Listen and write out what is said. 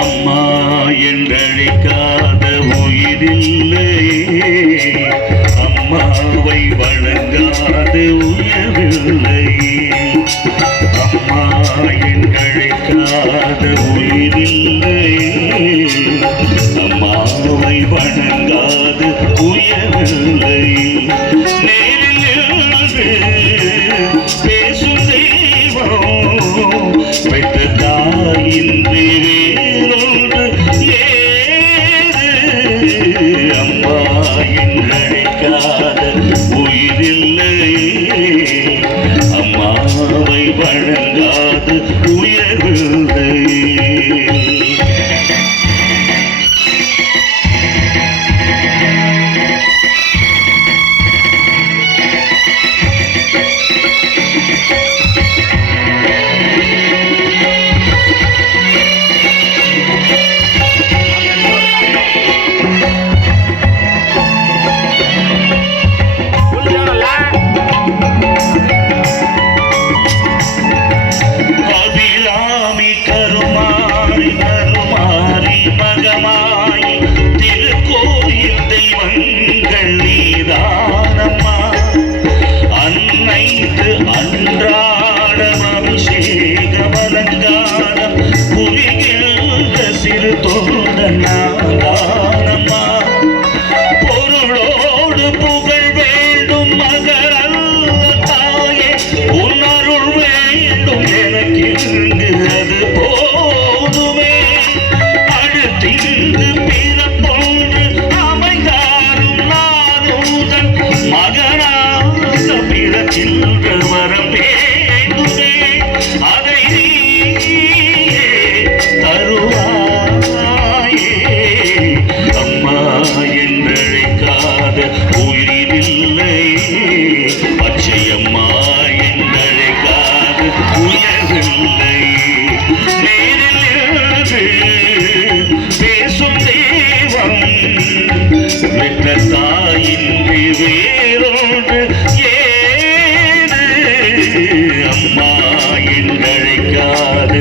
அம்மா என்றழைக்காத உயிரில்லையே, அம்மாவை வணங்காத உயர்வில்லையே. அம்மா என்றழைக்காத உயிரில்லையே, அம்மாவை வணங்காத உயர்வில்லையே. பேசும் தெய்வம் பெற்ற தாயின்றி வேறொன்று ஏது. அம்மா என்றழைக்காத உயிரில்லையே, அம்மாவை வழங்காது உயர்வில்லையே. பொருளோடு புகழ் வேண்டும் மகரல்ல தாயே, உன்னருள் வேண்டும் எனக்கு அது போதுமே. அடுத்திருந்து பிறப்பொன்று அமைந்தாலும் நானுதன் மகனாக பிறக்கின்ற வரம் வேண்டுமே. அதை பச்சையம்மா என்றழைக்காது உயர்வில்லை. நேரில் பேசும் தெய்வம் பெற்ற தாயின்றி வேறொன்று ஏது. அம்மா என்றழைக்காது